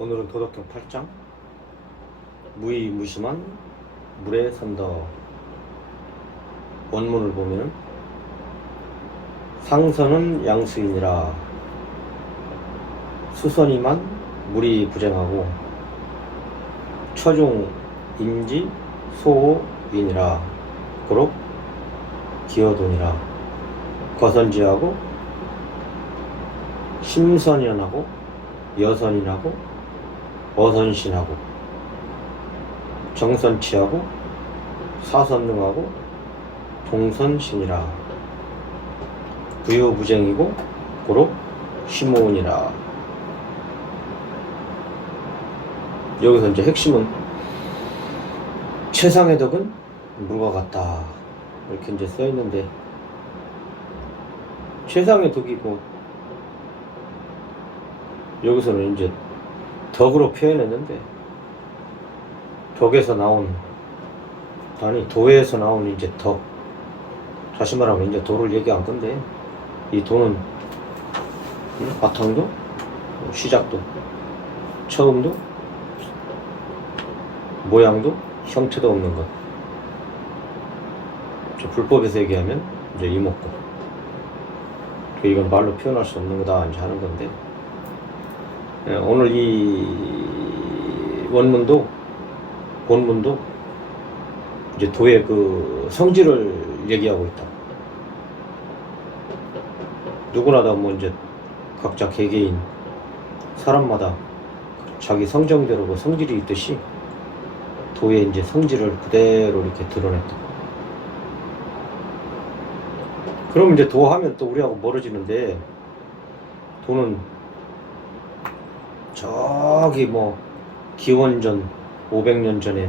오늘은 도덕경 8장 무의무심한 물에 선다. 원문을 보면 상선은 양수이니라. 수선이만 물이 부쟁하고 처중 인지 소이니라. 고로 기어도니라. 거선지하고 심선연하고 여선이라고 어선신하고 정선치하고 사선능하고 동선신이라. 부유부쟁이고 고로 심오니라. 여기서 이제 핵심은 최상의 덕은 물과 같다 이렇게 이제 써 있는데, 최상의 덕이고 여기서는 이제 덕으로 표현했는데, 덕에서 나온, 아니 도에서 나온 이제 덕, 다시 말하면 이제 도를 얘기한 건데, 이 도는 바탕도 시작도 처음도 모양도 형태도 없는 것, 불법에서 얘기하면 이제 이목구, 이건 말로 표현할 수 없는 거다 이제 하는 건데, 오늘 이 원문도 본문도 이제 도의 그 성질을 얘기하고 있다. 누구나 다 뭐 이제 각자 개개인 사람마다 자기 성정대로 그 성질이 있듯이 도의 이제 성질을 그대로 이렇게 드러냈다. 그럼 이제 도 하면 또 우리하고 멀어지는데, 도는 저기 뭐 기원전 500년 전에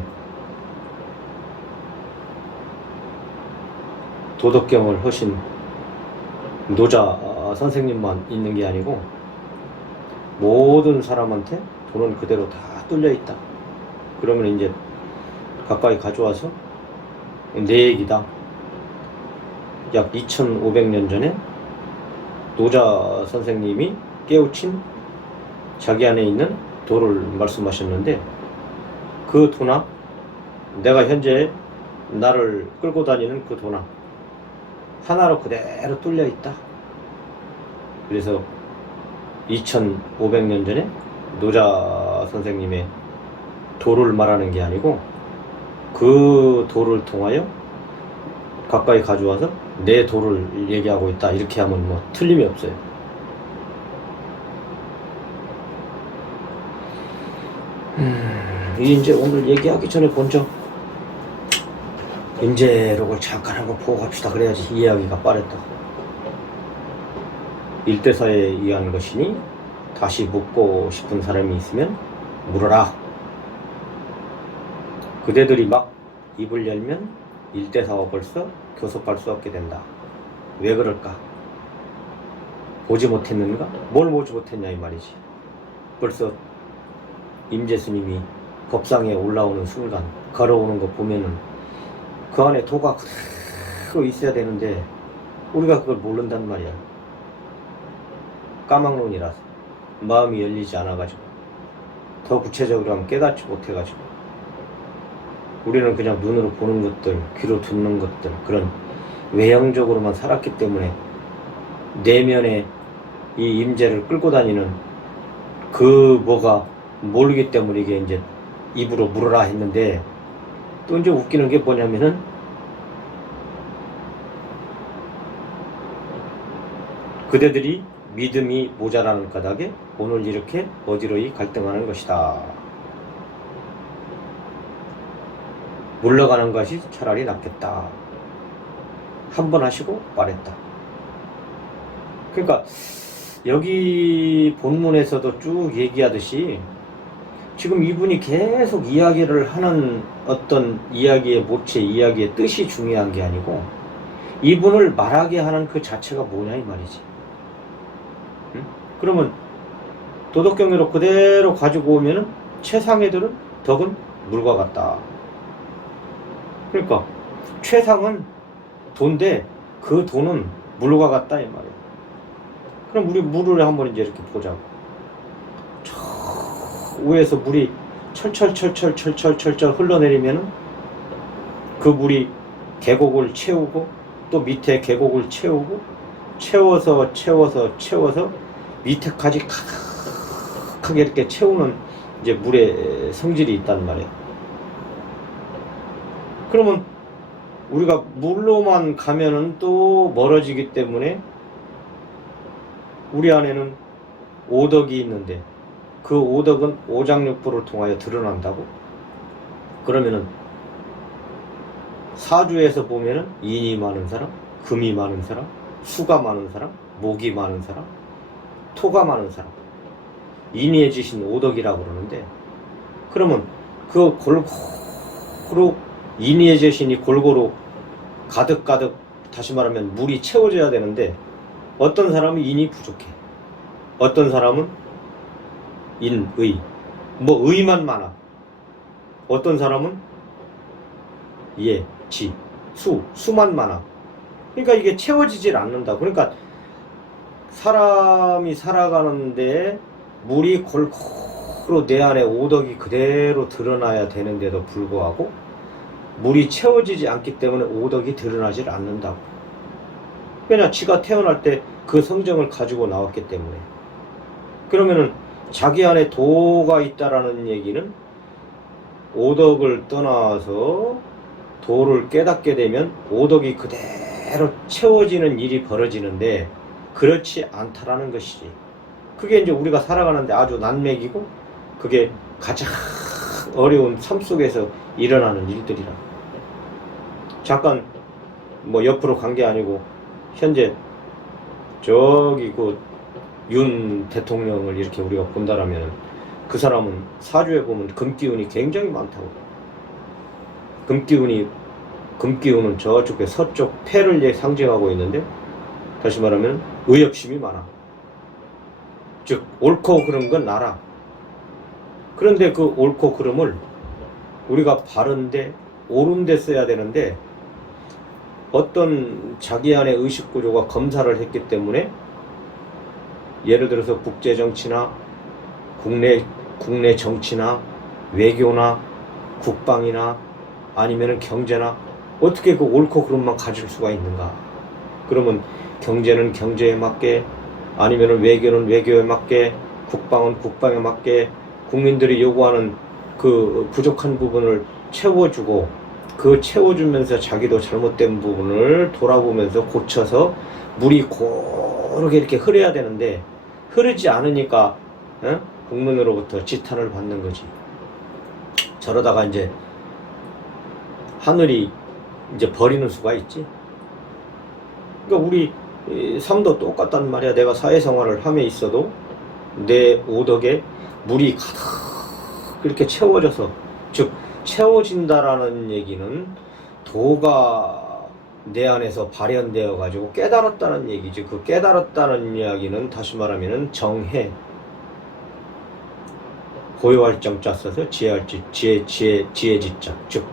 도덕경을 하신 노자 선생님만 있는 게 아니고 모든 사람한테 도는 그대로 다 뚫려 있다. 그러면 이제 가까이 가져와서 내 얘기다. 약 2500년 전에 노자 선생님이 깨우친 자기 안에 있는 도를 말씀하셨는데, 그 도나 내가 현재 나를 끌고 다니는 그 도나 하나로 그대로 뚫려 있다. 그래서 2500년 전에 노자 선생님의 도를 말하는 게 아니고, 그 도를 통하여 가까이 가져와서 내 도를 얘기하고 있다. 이렇게 하면 뭐 틀림이 없어요. 이제 오늘 얘기하기 전에 먼저 인재록을 잠깐 한번 보고 갑시다. 그래야지 이해하기가 빠르다. 일대사에 의한 것이니 다시 묻고 싶은 사람이 있으면 물어라. 그대들이 막 입을 열면 일대사와 벌써 교섭할 수 없게 된다. 왜 그럴까? 보지 못했는가? 뭘 보지 못했냐 이 말이지. 벌써 임재스님이 법상에 올라오는 순간 걸어오는 거 보면은 그 안에 도가 그대로 있어야 되는데 우리가 그걸 모른단 말이야. 까막눈이라서 마음이 열리지 않아가지고, 더 구체적으로 하면 깨닫지 못해가지고 우리는 그냥 눈으로 보는 것들, 귀로 듣는 것들, 그런 외형적으로만 살았기 때문에 내면에 이 임재를 끌고 다니는 그 뭐가 모르기 때문에 이게 이제 입으로 물어라 했는데, 또 이제 웃기는 게 뭐냐면은 그대들이 믿음이 모자라는 까닭에 오늘 이렇게 어디로이 갈등하는 것이다. 물러가는 것이 차라리 낫겠다. 한 번 하시고 말했다. 그러니까 여기 본문에서도 쭉 얘기하듯이 지금 이분이 계속 이야기를 하는 어떤 이야기의 모체, 이야기의 뜻이 중요한 게 아니고 이분을 말하게 하는 그 자체가 뭐냐 이 말이지. 응? 그러면 도덕경으로 그대로 가지고 오면은 최상의 덕은 물과 같다. 그러니까 최상은 도인데 그 도는 물과 같다 이 말이야. 그럼 우리 물을 한번 이제 이렇게 보자고. 저 위에서 물이 철철철철철철철 흘러내리면은 그 물이 계곡을 채우고 또 밑에 계곡을 채우고 채워서 밑에까지 가득하게 이렇게 채우는 이제 물의 성질이 있단 말이야. 그러면 우리가 물로만 가면은 또 멀어지기 때문에 우리 안에는 오덕이 있는데 그 오덕은 오장육부를 통하여 드러난다고? 그러면은 사주에서 보면은 인이 많은 사람, 금이 많은 사람, 수가 많은 사람, 목이 많은 사람, 토가 많은 사람, 인의에 지신 오덕이라고 그러는데, 그러면 그 골고루 인의에 지신이 골고루 가득가득, 다시 말하면 물이 채워져야 되는데 어떤 사람은 인이 부족해. 어떤 사람은 인의, 뭐 의만 많아. 어떤 사람은 예, 지, 수만 많아. 그러니까 이게 채워지질 않는다. 그러니까 사람이 살아가는데 물이 골고루 내 안에 오덕이 그대로 드러나야 되는데도 불구하고 물이 채워지지 않기 때문에 오덕이 드러나질 않는다고. 왜냐, 지가 태어날 때 그 성정을 가지고 나왔기 때문에. 그러면은 자기 안에 도가 있다라는 얘기는 오덕을 떠나서 도를 깨닫게 되면 오덕이 그대로 채워지는 일이 벌어지는데 그렇지 않다라는 것이지. 그게 이제 우리가 살아가는데 아주 난맥이고 그게 가장 어려운 삶 속에서 일어나는 일들이라. 잠깐 뭐 옆으로 간 게 아니고 현재 저기 그 윤 대통령을 이렇게 우리가 본다라면 그 사람은 사주에 보면 금기운이 굉장히 많다고. 금기운은 저쪽에 서쪽 패를 상징하고 있는데, 다시 말하면 의협심이 많아. 즉 옳고 그른 건 나라. 그런데 그 옳고 그름을 우리가 바른데 옳은데 써야 되는데 어떤 자기 안의 의식구조가 검사를 했기 때문에 예를 들어서 국제정치나 국내 정치나 외교나 국방이나 아니면 경제나 어떻게 그 옳고 그름만 가질 수가 있는가. 그러면 경제는 경제에 맞게, 아니면 외교는 외교에 맞게, 국방은 국방에 맞게 국민들이 요구하는 그 부족한 부분을 채워주고, 그 채워주면서 자기도 잘못된 부분을 돌아보면서 고쳐서 물이 고르게 이렇게 흐려야 되는데 흐르지 않으니까 국민으로부터 지탄을 받는 거지. 저러다가 이제 하늘이 이제 버리는 수가 있지. 그러니까 우리 삶도 똑같단 말이야. 내가 사회생활을 함에 있어도 내 오덕에 물이 가득 이렇게 채워져서, 즉 채워진다라는 얘기는 도가 내 안에서 발현되어 가지고 깨달았다는 얘기지. 그 깨달았다는 이야기는 다시 말하면은 정해, 고요할 정자 써서 지혜할 지혜지자, 즉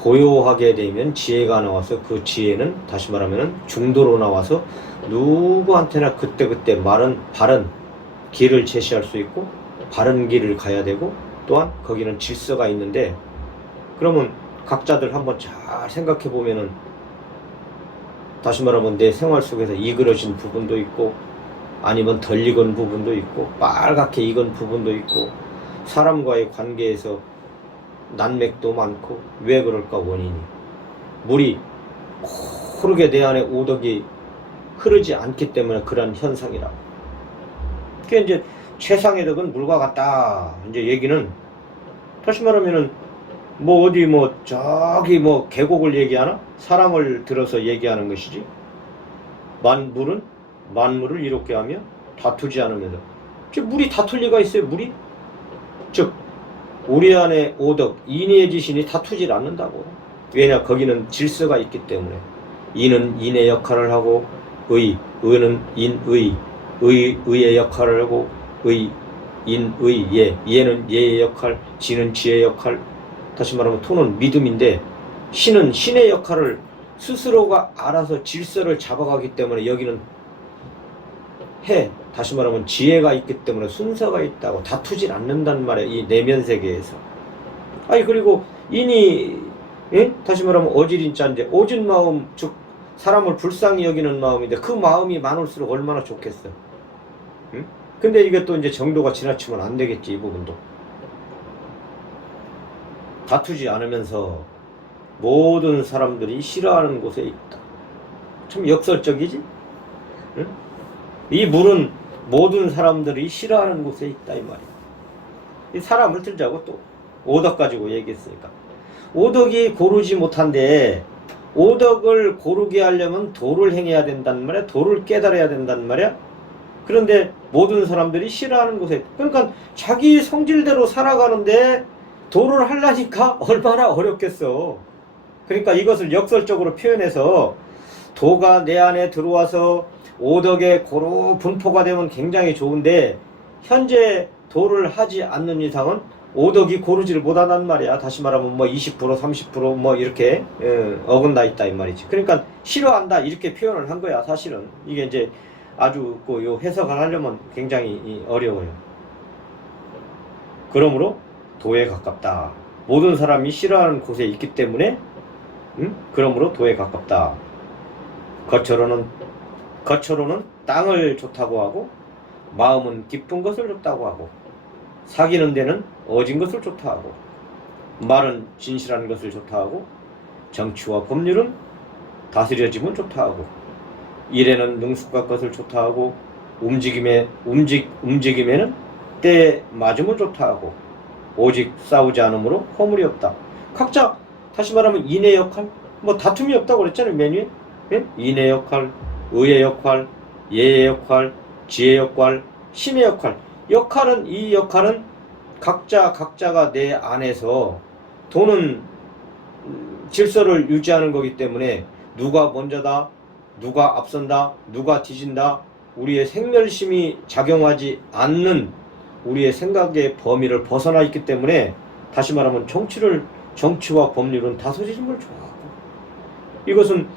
고요하게 되면 지혜가 나와서 그 지혜는 다시 말하면은 중도로 나와서 누구한테나 그때그때 바른 길을 제시할 수 있고 바른 길을 가야 되고, 또한 거기는 질서가 있는데, 그러면 각자들 한번 잘 생각해 보면은 다시 말하면 내 생활 속에서 이그러진 부분도 있고 아니면 덜 익은 부분도 있고 빨갛게 익은 부분도 있고 사람과의 관계에서 난맥도 많고. 왜 그럴까? 원인이 물이 고르게 내 안에 오덕이 흐르지 않기 때문에 그런 현상이라고. 그게 이제 최상의 덕은 물과 같다. 이제 얘기는 다시 말하면은 뭐 어디 뭐 저기 뭐 계곡을 얘기하나? 사람을 들어서 얘기하는 것이지. 만물을 이롭게 하며 다투지 않으면서. 즉 물이 다툴 리가 있어요? 물이? 즉 우리 안에 오덕, 인의의 지신이 다투질 않는다고. 왜냐? 거기는 질서가 있기 때문에. 인은 인의 역할을 하고 의는 인의, 의의 역할을 하고 인의, 예는 예의 역할, 지는 지의 역할, 다시 말하면 토는 믿음인데, 신은 신의 역할을 스스로가 알아서 질서를 잡아가기 때문에 여기는 해, 다시 말하면 지혜가 있기 때문에 순서가 있다고 다투질 않는단 말이야. 이 내면 세계에서. 아니 그리고 인이 예? 다시 말하면 어질인 자인데 오진 마음 즉 사람을 불쌍히 여기는 마음인데 그 마음이 많을수록 얼마나 좋겠어. 응? 근데 이게 또 이제 정도가 지나치면 안 되겠지. 이 부분도 다투지 않으면서 모든 사람들이 싫어하는 곳에 있다. 참 역설적이지? 응? 이 물은 모든 사람들이 싫어하는 곳에 있다 이 말이야. 이 사람을 들자고 또 오덕 가지고 얘기했으니까 오덕이 고르지 못한데 오덕을 고르게 하려면 도를 행해야 된단 말이야. 도를 깨달아야 된단 말이야. 그런데 모든 사람들이 싫어하는 곳에 그러니까 자기 성질대로 살아가는데 도를 하려니까 얼마나 어렵겠어. 그러니까 이것을 역설적으로 표현해서 도가 내 안에 들어와서 오덕의 고루 분포가 되면 굉장히 좋은데 현재 도를 하지 않는 이상은 오덕이 고르지를 못한단 말이야. 다시 말하면 뭐 20% 30% 이렇게 어긋나 있다 이 말이지. 그러니까 싫어한다 이렇게 표현을 한 거야. 사실은 이게 이제 아주 요 해석을 하려면 굉장히 어려워요. 그러므로 도에 가깝다. 모든 사람이 싫어하는 곳에 있기 때문에 그러므로 도에 가깝다. 겉으로는 땅을 좋다고 하고 마음은 깊은 것을 좋다고 하고 사귀는 데는 어진 것을 좋다 하고 말은 진실한 것을 좋다 하고 정치와 법률은 다스려짐은 좋다 하고 일에는 능숙한 것을 좋다 하고 움직임에는 때에 맞음을 좋다 하고 오직 싸우지 않으므로 허물이 없다. 각자 다시 말하면 인의 역할 뭐 다툼이 없다고 그랬잖아요. 메뉴에 인의 역할, 의의 역할, 예의 역할, 지혜의 역할, 신의 역할. 이 역할은 각자가 내 안에서 도는 질서를 유지하는 거기 때문에 누가 먼저다, 누가 앞선다, 누가 뒤진다, 우리의 생멸심이 작용하지 않는 우리의 생각의 범위를 벗어나 있기 때문에 다시 말하면 정치와 법률은 다스려짐을 좋아하고 이것은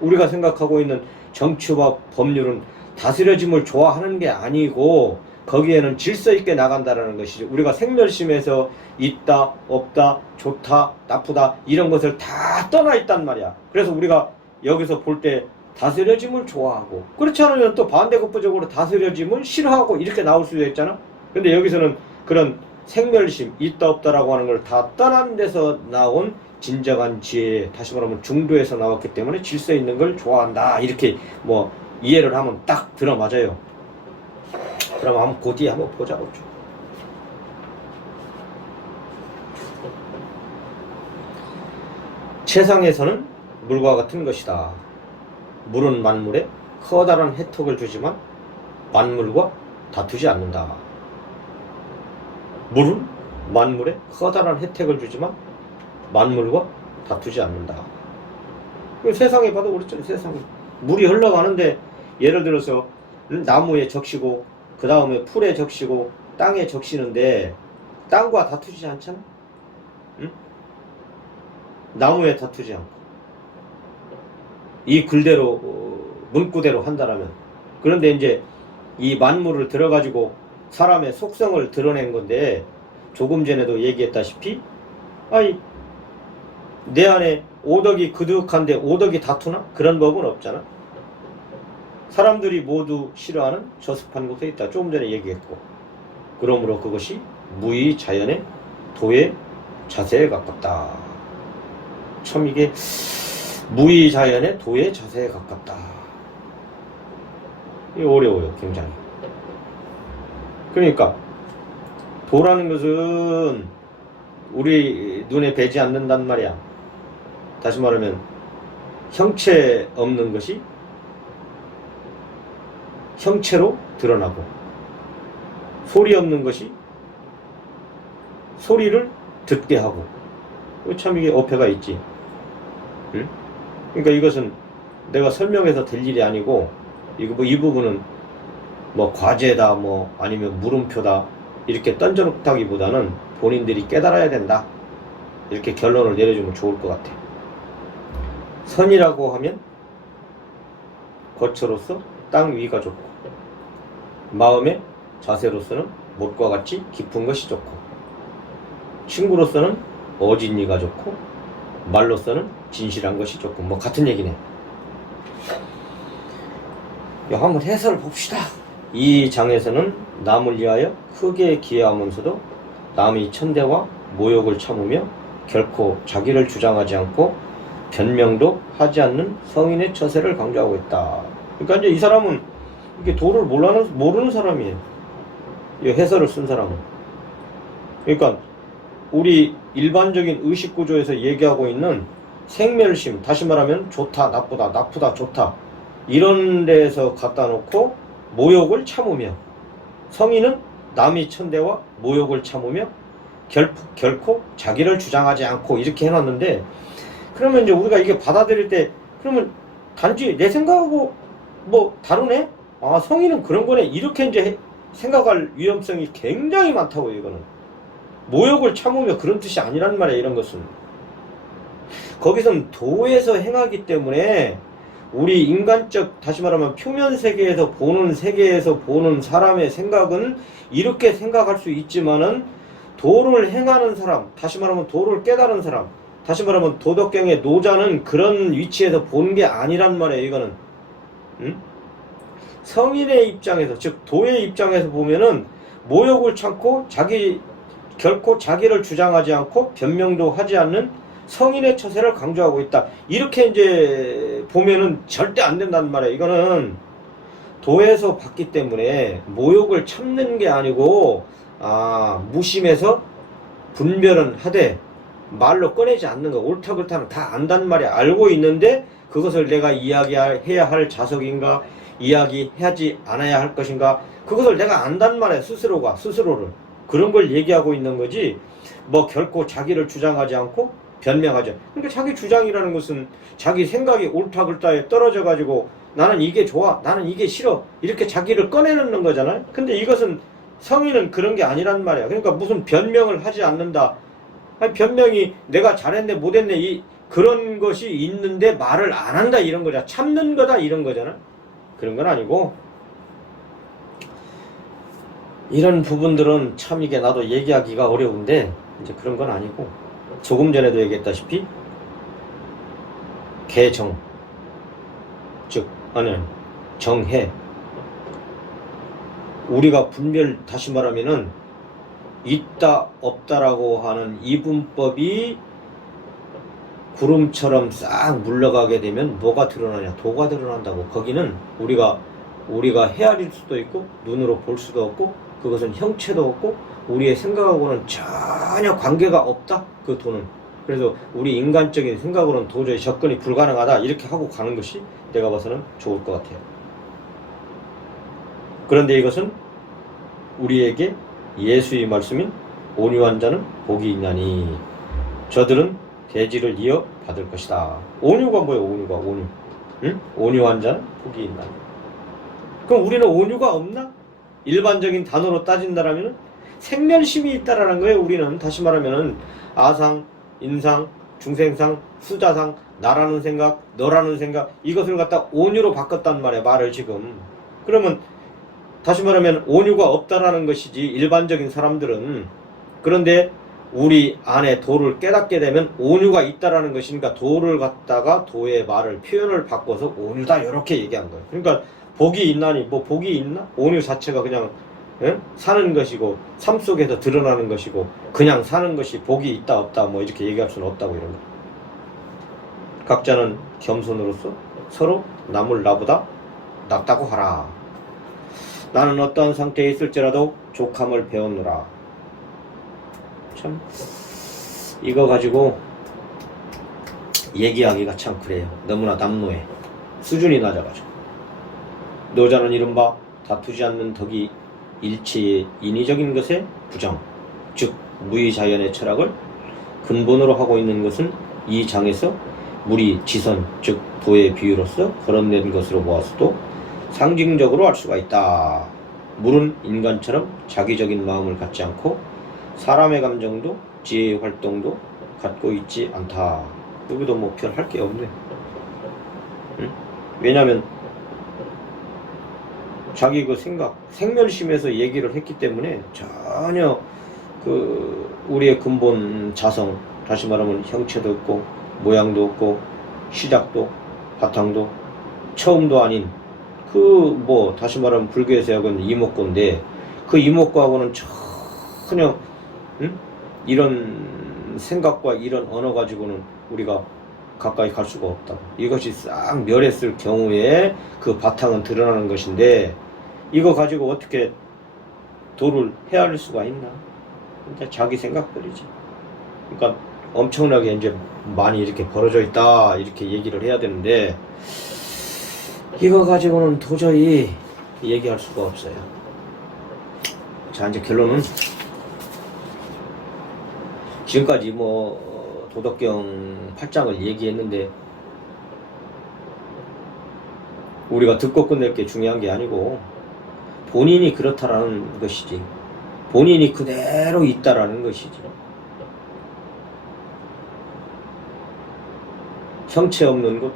우리가 생각하고 있는 정치와 법률은 다스려짐을 좋아하는 게 아니고 거기에는 질서 있게 나간다라는 것이죠. 우리가 생멸심에서 있다, 없다, 좋다, 나쁘다 이런 것을 다 떠나 있단 말이야. 그래서 우리가 여기서 볼 때 다스려짐을 좋아하고 그렇지 않으면 또 반대급부적으로 다스려짐을 싫어하고 이렇게 나올 수도 있잖아. 근데 여기서는 그런 생멸심, 있다 없다라고 하는 걸 다 떠난 데서 나온 진정한 지혜, 다시 말하면 중도에서 나왔기 때문에 질서 있는 걸 좋아한다. 이렇게 뭐 이해를 하면 딱 들어맞아요. 그럼 한번 그 뒤에 한번 보자고. 세상에서는 물과 같은 것이다. 물은 만물에 커다란 혜택을 주지만 만물과 다투지 않는다. 물은 만물에 커다란 혜택을 주지만 만물과 다투지 않는다. 세상에 봐도 그렇죠. 세상에 물이 흘러가는데 예를 들어서 나무에 적시고 그 다음에 풀에 적시고 땅에 적시는데 땅과 다투지 않잖아. 응? 나무에 다투지 않고 이 글대로 문구대로 한다라면 그런데 이제 이 만물을 들어가지고 사람의 속성을 드러낸 건데 조금 전에도 얘기했다시피 아니 내 안에 오덕이 그득한데 오덕이 다투나? 그런 법은 없잖아. 사람들이 모두 싫어하는 저습한 곳에 있다. 조금 전에 얘기했고 그러므로 그것이 무의 자연의 도의 자세에 가깝다. 참 이게 무의 자연의 도의 자세에 가깝다. 이게 어려워요. 굉장히. 그러니까 도라는 것은 우리 눈에 뵈지 않는단 말이야. 다시 말하면 형체 없는 것이 형체로 드러나고 소리 없는 것이 소리를 듣게 하고 참 이게 어폐가 있지. 응? 그러니까 이것은 내가 설명해서 될 일이 아니고 이 부분은 뭐 과제다 뭐 아니면 물음표다 이렇게 던져놓다기보다는 본인들이 깨달아야 된다 이렇게 결론을 내려주면 좋을 것 같아. 선이라고 하면 거처로서 땅 위가 좋고 마음의 자세로서는 못과 같이 깊은 것이 좋고, 친구로서는 어진이가 좋고, 말로서는 진실한 것이 좋고, 뭐 같은 얘기네. 한번 해설을 봅시다. 이 장에서는 남을 위하여 크게 기여하면서도 남의 천대와 모욕을 참으며 결코 자기를 주장하지 않고 변명도 하지 않는 성인의 처세를 강조하고 있다. 그러니까 이제 이 사람은 이게 도를 모르는 사람이에요. 이 해설을 쓴 사람은. 그러니까 우리 일반적인 의식 구조에서 얘기하고 있는 생멸심, 다시 말하면 좋다, 나쁘다, 나쁘다, 좋다, 이런 데에서 갖다 놓고 모욕을 참으며, 성인은 남의 천대와 모욕을 참으며 결코 자기를 주장하지 않고, 이렇게 해놨는데, 그러면 이제 우리가 이게 받아들일 때, 그러면 단지 내 생각하고 뭐 다르네? 아, 성인은 그런 거네, 이렇게 이제 생각할 위험성이 굉장히 많다고요. 이거는 모욕을 참으며 그런 뜻이 아니란 말이에요. 이런 것은 거기선 도에서 행하기 때문에 우리 인간적, 다시 말하면 표면 세계에서 보는 사람의 생각은 이렇게 생각할 수 있지만은, 도를 행하는 사람, 다시 말하면 도를 깨달은 사람, 다시 말하면 도덕경의 노자는 그런 위치에서 본 게 아니란 말이에요. 이거는 성인의 입장에서, 즉 도의 입장에서 보면은 모욕을 참고 결코 자기를 주장하지 않고 변명도 하지 않는 성인의 처세를 강조하고 있다. 이렇게 이제 보면은 절대 안 된다는 말이에요. 이거는 도에서 봤기 때문에 모욕을 참는 게 아니고, 무심해서 분별은 하되 말로 꺼내지 않는 거, 옳다 그렇다는 다 안단 말이야. 알고 있는데 그것을 내가 이야기해야 할 자석인가, 이야기하지 않아야 할 것인가, 그것을 내가 안단 말이야. 스스로를. 그런 걸 얘기하고 있는 거지, 뭐 결코 자기를 주장하지 않고 변명하죠. 그러니까 자기 주장이라는 것은 자기 생각이 옳다 그렇다에 떨어져 가지고 나는 이게 좋아, 나는 이게 싫어, 이렇게 자기를 꺼내놓는 거잖아요. 근데 이것은 성인은 그런 게 아니란 말이야. 그러니까 무슨 변명을 하지 않는다. 아니, 변명이 내가 잘했네 못했네 그런 것이 있는데 말을 안 한다, 이런 거잖아. 참는 거다, 이런 거잖아. 그런 건 아니고, 이런 부분들은 참 이게 나도 얘기하기가 어려운데, 이제 그런 건 아니고, 조금 전에도 얘기했다시피 개정, 즉 정해, 우리가 분별, 다시 말하면은 있다 없다라고 하는 이분법이 구름처럼 싹 물러가게 되면 뭐가 드러나냐? 도가 드러난다고. 거기는 우리가 헤아릴 수도 있고 눈으로 볼 수도 없고, 그것은 형체도 없고 우리의 생각하고는 전혀 관계가 없다, 그 도는. 그래서 우리 인간적인 생각으로는 도저히 접근이 불가능하다, 이렇게 하고 가는 것이 내가 봐서는 좋을 것 같아요. 그런데 이것은 우리에게 예수의 말씀인 온유한 자는 복이 있나니 저들은 대지를 이어 받을 것이다. 온유가 뭐예요? 온유. 응? 온유한 자는 복이 있나니. 그럼 우리는 온유가 없나? 일반적인 단어로 따진다라면 생멸심이 있다라는 거예요. 우리는 다시 말하면은 아상, 인상, 중생상, 수자상, 나라는 생각, 너라는 생각, 이것을 갖다 온유로 바꿨단 말이야, 말을 지금. 그러면 다시 말하면 온유가 없다라는 것이지, 일반적인 사람들은. 그런데 우리 안에 도를 깨닫게 되면 온유가 있다라는 것이니까, 도를 갖다가 도의 말을, 표현을 바꿔서 온유다, 이렇게 얘기한 거예요. 그러니까 복이 있나니, 뭐 복이 있나? 온유 자체가 그냥 사는 것이고, 삶 속에서 드러나는 것이고, 그냥 사는 것이 복이 있다 없다 뭐 이렇게 얘기할 수는 없다고, 이런 거. 각자는 겸손으로서 서로 남을 나보다 낫다고 하라. 나는 어떠한 상태에 있을지라도 족함을 배웠노라. 참 이거 가지고 얘기하기가 참 그래요. 너무나 남노해. 수준이 낮아가지고. 노자는 이른바 다투지 않는 덕이 일체의 인위적인 것의 부정, 즉 무의자연의 철학을 근본으로 하고 있는 것은 이 장에서 물이 지선, 즉 도의 비유로서 거론된 것으로 보았어도 상징적으로 알 수가 있다. 물은 인간처럼 자기적인 마음을 갖지 않고 사람의 감정도 지혜의 활동도 갖고 있지 않다. 여기도 뭐 별할 게 없네. 응? 왜냐하면 자기 그 생각, 생멸심에서 얘기를 했기 때문에 전혀 그 우리의 근본 자성, 다시 말하면 형체도 없고 모양도 없고 시작도 바탕도 처음도 아닌 그 뭐 다시 말하면 불교에서 약은 이목구인데 그 이목구하고는 전혀 이런 생각과 이런 언어 가지고는 우리가 가까이 갈 수가 없다. 이것이 싹 멸했을 경우에 그 바탕은 드러나는 것인데 이거 가지고 어떻게 도를 헤아릴 수가 있나? 그러니까 자기 생각들이지. 그러니까 엄청나게 이제 많이 이렇게 벌어져 있다 이렇게 얘기를 해야 되는데 이거 가지고는 도저히 얘기할 수가 없어요. 자, 이제 결론은 지금까지 뭐 도덕경 8장을 얘기했는데 우리가 듣고 끝낼 게 중요한 게 아니고 본인이 그렇다라는 것이지, 본인이 그대로 있다라는 것이지, 형체 없는 곳,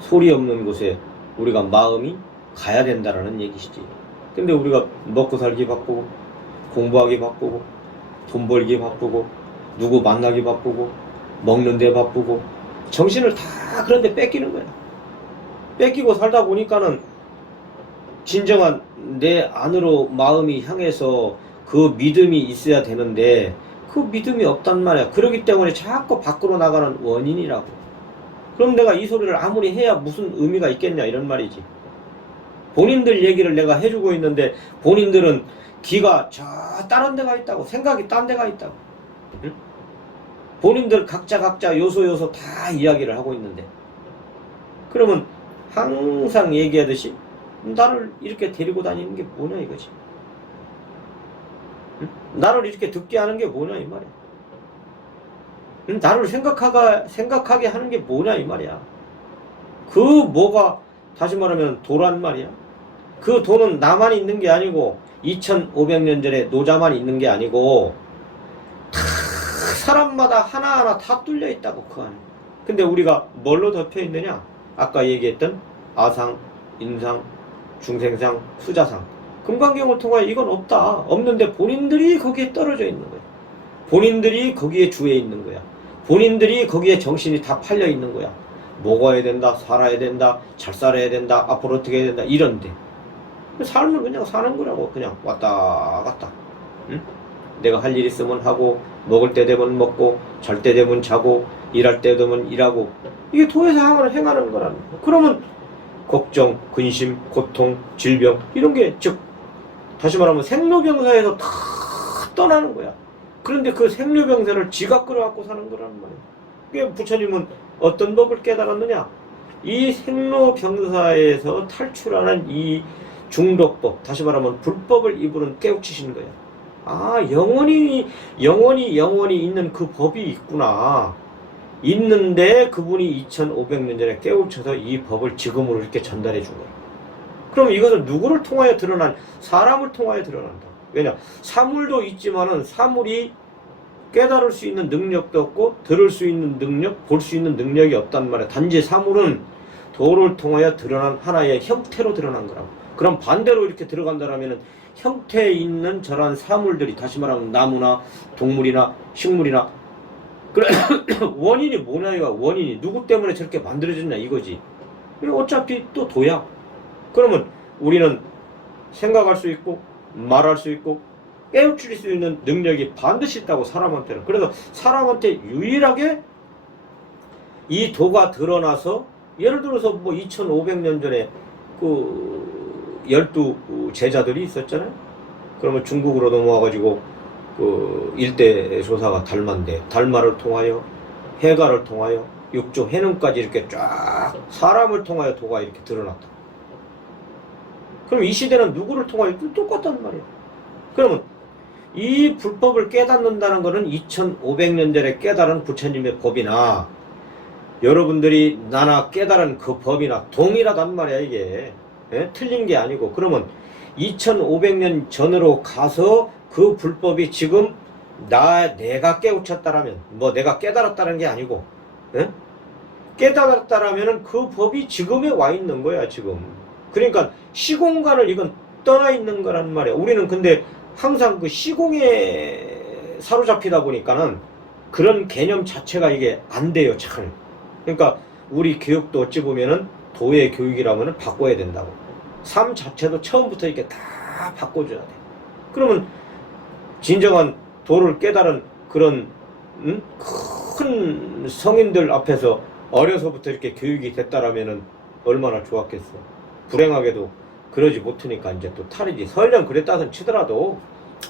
소리 없는 곳에 우리가 마음이 가야 된다라는 얘기시지. 근데 우리가 먹고 살기 바쁘고 공부하기 바쁘고 돈 벌기 바쁘고 누구 만나기 바쁘고 먹는 데 바쁘고 정신을 다 그런 데 뺏기는 거야. 뺏기고 살다 보니까는 진정한 내 안으로 마음이 향해서 그 믿음이 있어야 되는데 그 믿음이 없단 말이야. 그러기 때문에 자꾸 밖으로 나가는 원인이라고. 그럼 내가 이 소리를 아무리 해야 무슨 의미가 있겠냐 이런 말이지. 본인들 얘기를 내가 해주고 있는데 본인들은 귀가 저 다른 데가 있다고, 생각이 딴 데가 있다고. 응? 본인들 각자 요소 다 이야기를 하고 있는데 그러면 항상 얘기하듯이 나를 이렇게 데리고 다니는 게 뭐냐 이거지. 응? 나를 이렇게 듣게 하는 게 뭐냐 이 말이야. 응? 나를 생각하게 하는 게 뭐냐 이 말이야. 그 뭐가 다시 말하면 도란 말이야. 그 도는 나만 있는 게 아니고 2500년 전에 노자만 있는 게 아니고 다 사람마다 하나하나 다 뚫려 있다고 그 안에. 근데 우리가 뭘로 덮여 있느냐? 아까 얘기했던 아상, 인상, 중생상, 수자상, 금강경을 통하여 이건 없다. 없는데 본인들이 거기에 떨어져 있는 거야. 본인들이 거기에 주해 있는 거야. 본인들이 거기에 정신이 다 팔려 있는 거야. 먹어야 된다, 살아야 된다, 잘 살아야 된다, 앞으로 어떻게 해야 된다 이런데 삶을 그냥 사는 거라고. 그냥 왔다 갔다. 응? 내가 할 일 있으면 하고, 먹을 때 되면 먹고, 잘 때 되면 자고, 일할 때 되면 일하고, 이게 도에서 행하는 거라는 거야. 그러면 걱정, 근심, 고통, 질병 이런 게 즉 다시 말하면 생로병사에서 다 떠나는 거야. 그런데 그 생로병사를 지가 끌어갖고 사는 거란 말이야. 그게 부처님은 어떤 법을 깨달았느냐? 이 생로병사에서 탈출하는 이 중독법, 다시 말하면 불법을 이분은 깨우치신 거야. 아, 영원히 있는 그 법이 있구나. 있는데 그분이 2500년 전에 깨우쳐서 이 법을 지금으로 이렇게 전달해 준 거야. 그럼 이것은 누구를 통하여 드러난? 사람을 통하여 드러난다. 왜냐? 사물도 있지만은 사물이 깨달을 수 있는 능력도 없고 들을 수 있는 능력, 볼 수 있는 능력이 없단 말이야. 단지 사물은 도를 통하여 드러난 하나의 형태로 드러난 거라고. 그럼 반대로 이렇게 들어간다라면은 형태에 있는 저런 사물들이, 다시 말하면 나무나 동물이나 식물이나, 그래 원인이 뭐냐 이거. 원인이 누구 때문에 저렇게 만들어졌냐 이거지. 어차피 또 도야. 그러면 우리는 생각할 수 있고 말할 수 있고 깨우칠 수 있는 능력이 반드시 있다고, 사람한테는. 그래서 사람한테 유일하게 이 도가 드러나서, 예를 들어서 뭐 2500년 전에 그 12제자들이 있었잖아요. 그러면 중국으로 넘어와가지고 그 일대 조사가 달마인데 달마를 통하여 해가를 통하여 육조 해능까지 이렇게 쫙 사람을 통하여 도가 이렇게 드러났다. 그럼 이 시대는 누구를 통하여? 똑같단 말이에요. 그러면 이 불법을 깨닫는다는 것은 2500년 전에 깨달은 부처님의 법이나 여러분들이 나나 깨달은 그 법이나 동일하단 말이야 이게. 예? 틀린 게 아니고. 그러면 2500년 전으로 가서 그 불법이 지금 내가 깨우쳤다라면, 뭐 내가 깨달았다는 게 아니고, 예? 깨달았다라면은 그 법이 지금에 와 있는 거야 지금. 그러니까 시공간을 이건 떠나 있는 거란 말이야. 우리는 근데 항상 그 시공에 사로잡히다 보니까는 그런 개념 자체가 이게 안 돼요, 잘. 그러니까 우리 교육도 어찌 보면은 도의 교육이라면은 바꿔야 된다고. 삶 자체도 처음부터 이렇게 다 바꿔줘야 돼. 그러면 진정한 도를 깨달은 그런 큰 성인들 앞에서 어려서부터 이렇게 교육이 됐다라면은 얼마나 좋았겠어. 불행하게도 그러지 못하니까 이제 또 탈이지. 설령 그랬다선 치더라도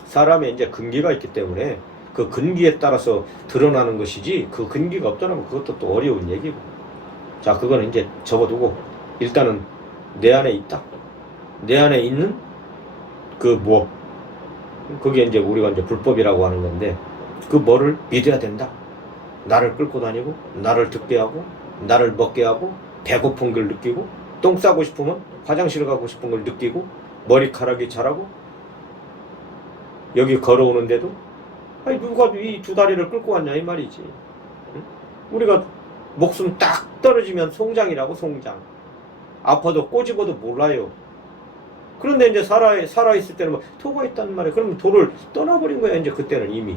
사람의 이제 근기가 있기 때문에 그 근기에 따라서 드러나는 것이지, 그 근기가 없더라면 그것도 또 어려운 얘기고. 자, 그거는 이제 접어두고 일단은 내 안에 있다. 내 안에 있는 그 뭐, 그게 이제 우리가 이제 불법이라고 하는 건데, 그 뭐를 믿어야 된다. 나를 끌고 다니고, 나를 듣게 하고, 나를 먹게 하고, 배고픈 걸 느끼고, 똥 싸고 싶으면 화장실 가고 싶은 걸 느끼고, 머리카락이 자라고, 여기 걸어오는데도 아니 누가 이 두 다리를 끌고 왔냐 이 말이지. 응? 우리가 목숨 딱 떨어지면 송장이라고, 송장. 아파도 꼬집어도 몰라요. 그런데 이제 살아있을 때는 막 도가 있단 말이야. 그러면 도를 떠나버린 거야. 이제 그때는 이미.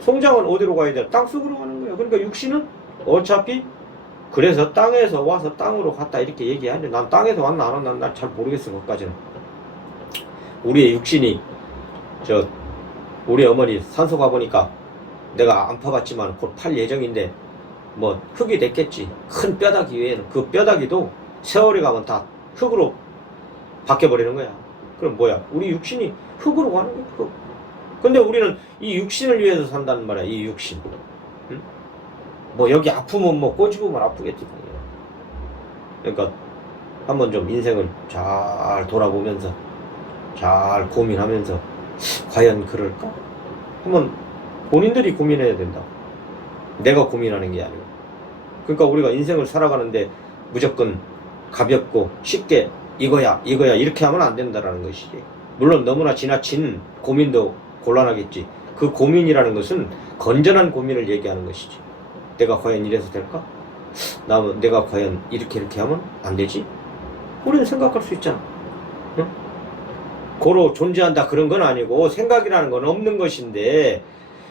송장은 어디로 가야 돼? 땅속으로 가는 거야. 그러니까 육신은 어차피, 그래서 땅에서 와서 땅으로 갔다 이렇게 얘기하는데, 난 땅에서 왔나 안 왔나 난 잘 모르겠어. 그것까지는. 우리의 육신이 우리 어머니 산소 가보니까 내가 안 파봤지만 곧 팔 예정인데 뭐 흙이 됐겠지. 큰 뼈다귀 외에는. 그 뼈다귀도 세월이 가면 다 흙으로 바뀌어버리는 거야. 그럼 뭐야? 우리 육신이 흙으로 가는 거야. 흙. 근데 우리는 이 육신을 위해서 산다는 말이야. 이 육신. 응? 뭐 여기 아프면 뭐 꼬집으면 아프겠지. 그러니까 한번 좀 인생을 잘 돌아보면서 잘 고민하면서 과연 그럴까? 한번 본인들이 고민해야 된다. 내가 고민하는 게 아니고. 그러니까 우리가 인생을 살아가는데 무조건 가볍고 쉽게 이거야 이렇게 하면 안 된다라는 것이지. 물론 너무나 지나친 고민도 곤란하겠지. 그 고민이라는 것은 건전한 고민을 얘기하는 것이지. 내가 과연 이래서 될까? 내가 과연 이렇게 하면 안 되지? 우리는 생각할 수 있잖아. 응? 고로 존재한다 그런 건 아니고, 생각이라는 건 없는 것인데,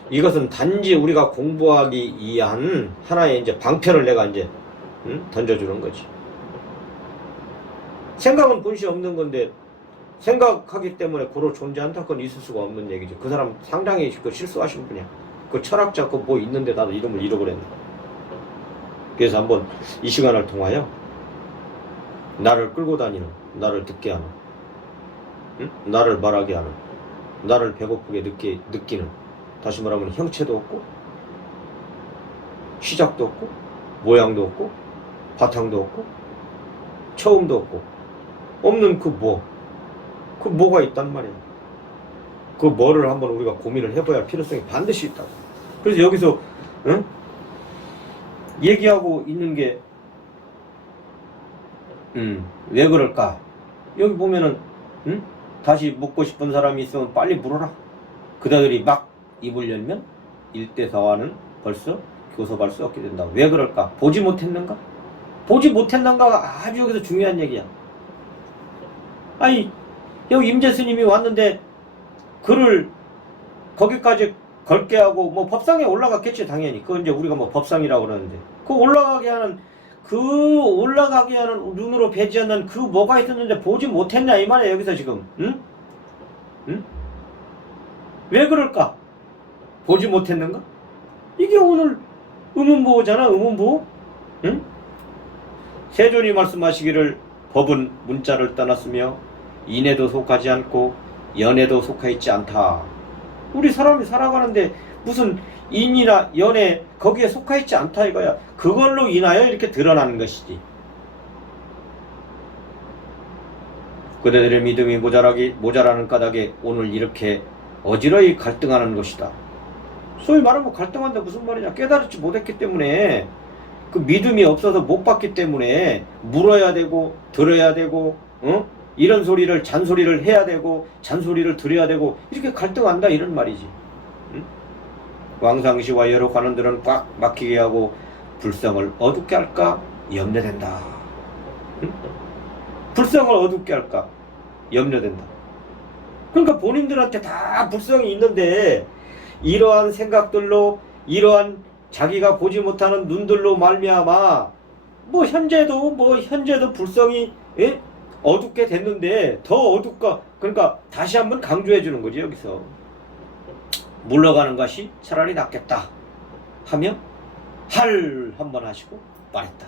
이것은 단지 우리가 공부하기 위한 하나의 이제 방편을 내가 이제 던져주는 거지. 생각은 본시 없는 건데 생각하기 때문에 고로 존재한다, 그건 있을 수가 없는 얘기죠. 그 사람 상당히 그 실수하신 분이야. 그 철학자 그 뭐 있는데 나도 이름을 잃어버렸네. 그래서 한번 이 시간을 통하여 나를 끌고 다니는, 나를 듣게 하는, 응? 나를 말하게 하는, 나를 배고프게 느끼는, 다시 말하면 형체도 없고 시작도 없고 모양도 없고 바탕도 없고 처음도 없고 없는 그 뭐가 있단 말이야. 그 뭐를 한번 우리가 고민을 해봐야 할 필요성이 반드시 있다고. 그래서 여기서 얘기하고 있는 게 왜 그럴까? 여기 보면은 다시 묻고 싶은 사람이 있으면 빨리 물어라. 그다들이 막 입을 열면 일대사화는 벌써 교섭할 수 없게 된다. 왜 그럴까? 보지 못했는가? 보지 못했는가가 아주 여기서 중요한 얘기야. 아니 여기 임재스님이 왔는데 글을 거기까지 걸게 하고 뭐 법상에 올라갔겠지 당연히. 그건 이제 우리가 뭐 법상이라고 그러는데 그 올라가게 하는 눈으로 배지하는 그 뭐가 있었는데 보지 못했냐 이 말이야 여기서 지금. 응? 왜 그럴까? 보지 못했는가? 이게 오늘 의문보호잖아. 의문보호. 응? 세존이 말씀하시기를 법은 문자를 떠났으며 인에도 속하지 않고 연에도 속하 있지 않다. 우리 사람이 살아가는데 무슨 인이나 연에 거기에 속하 있지 않다 이거야. 그걸로 인하여 이렇게 드러나는 것이지. 그대들의 믿음이 모자라는 까닭에 오늘 이렇게 어지러이 갈등하는 것이다. 소위 말하면 갈등한다 무슨 말이냐. 깨달지 못했기 때문에, 그 믿음이 없어서 못 봤기 때문에 물어야 되고 들어야 되고 이런 소리를 잔소리를 해야 되고 잔소리를 들어야 되고 이렇게 갈등한다 이런 말이지. 왕상시와 여러 관원들은 꽉 막히게 하고 불성을 어둡게 할까 염려된다. 불성을 어둡게 할까 염려된다. 그러니까 본인들한테 다 불성이 있는데 이러한 생각들로 이러한 자기가 보지 못하는 눈들로 말미암아 현재도 불성이 어둡게 됐는데 더 어둡까 그러니까 다시 한번 강조해 주는 거지. 여기서 물러가는 것이 차라리 낫겠다 하며 할 한번 하시고 말했다.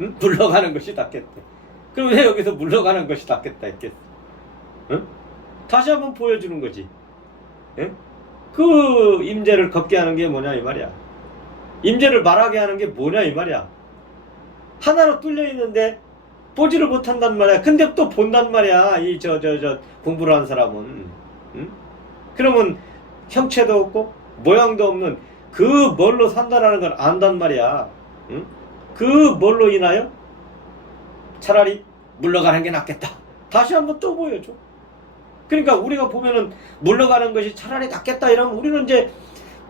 응? 물러가는 것이 낫겠대. 그럼 왜 여기서 물러가는 것이 낫겠다 했겠어? 응? 다시 한번 보여주는 거지. 응? 그 임재를 걷게 하는 게 뭐냐 이 말이야. 임재를 말하게 하는 게 뭐냐 이 말이야. 하나로 뚫려 있는데 보지를 못한단 말이야. 근데 또 본단 말이야. 이 공부를 한 사람은. 응? 그러면 형체도 없고 모양도 없는 그 뭘로 산다라는 걸 안단 말이야. 응? 그 뭘로 인하여 차라리 물러가는 게 낫겠다. 다시 한번 또 보여줘. 그러니까 우리가 보면은 물러가는 것이 차라리 낫겠다 이러면 우리는 이제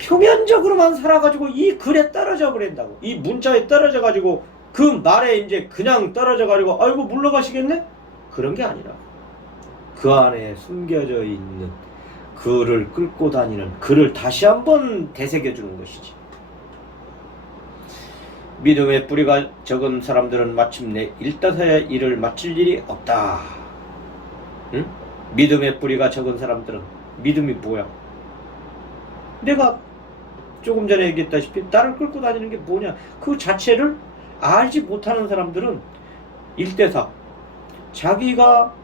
표면적으로만 살아가지고 이 글에 떨어져 버린다고. 이 문자에 떨어져 가지고 그 말에 이제 그냥 떨어져 가지고 아이고 물러가시겠네? 그런 게 아니라 그 안에 숨겨져 있는 그를 끌고 다니는 그를 다시 한번 되새겨 주는 것이지. 믿음의 뿌리가 적은 사람들은 마침내 일떠서야 일을 마칠 일이 없다. 응? 믿음의 뿌리가 적은 사람들은 믿음이 뭐야? 내가 조금 전에 얘기했다시피 나를 끌고 다니는 게 뭐냐? 그 자체를 알지 못하는 사람들은 일대사 자기가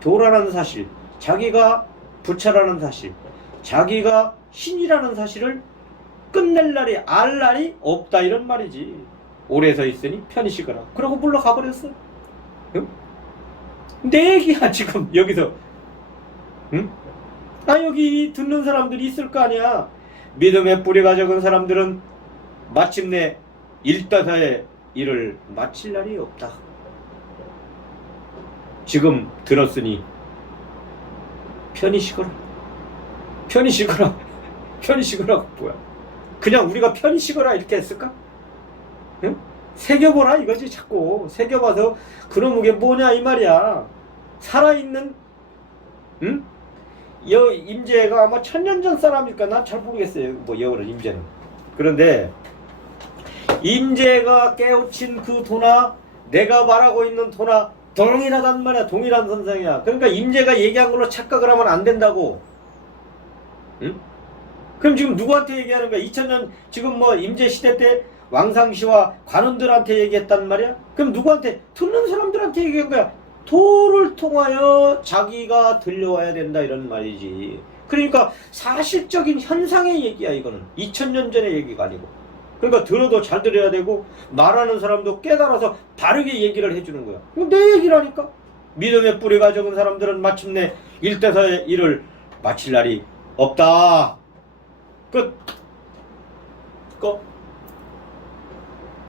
도라는 사실, 자기가 부처라는 사실, 자기가 신이라는 사실을 끝낼 날이 알 날이 없다 이런 말이지. 오래 서 있으니 편히 쉬거라. 그러고 물러가 버렸어. 응? 내 얘기야 지금 여기서. 응? 여기 듣는 사람들이 있을 거 아니야. 믿음의 뿌리가 적은 사람들은 마침내 일다사의 일을 마칠 날이 없다. 지금 들었으니 편히 쉬거라. 편히 쉬거라. 편히 쉬거라 뭐야? 그냥 우리가 편히 쉬거라 이렇게 했을까? 응? 새겨보라 이거지. 자꾸 새겨봐서 그놈의 게 뭐냐 이 말이야. 살아있는 응? 임재가 아마 1000년 전 사람일까 난 잘 모르겠어요. 여우는 임재는. 그런데 임재가 깨우친 그 도나 내가 말하고 있는 도나 동일하단 말이야. 동일한 선상이야. 그러니까 임재가 얘기한 걸로 착각을 하면 안 된다고. 응? 그럼 지금 누구한테 얘기하는 거야? 2000년 지금 임재 시대 때 왕상시와 관원들한테 얘기했단 말이야? 그럼 누구한테? 듣는 사람들한테 얘기한 거야. 도를 통하여 자기가 들려와야 된다 이런 말이지. 그러니까 사실적인 현상의 얘기야 이거는. 2000년 전의 얘기가 아니고. 그러니까 들어도 잘 들어야 되고 말하는 사람도 깨달아서 바르게 얘기를 해주는 거야. 이거 내 얘기라니까. 믿음의 뿌리가 적은 사람들은 마침내 일대사의 일을 마칠 날이 없다. 끝.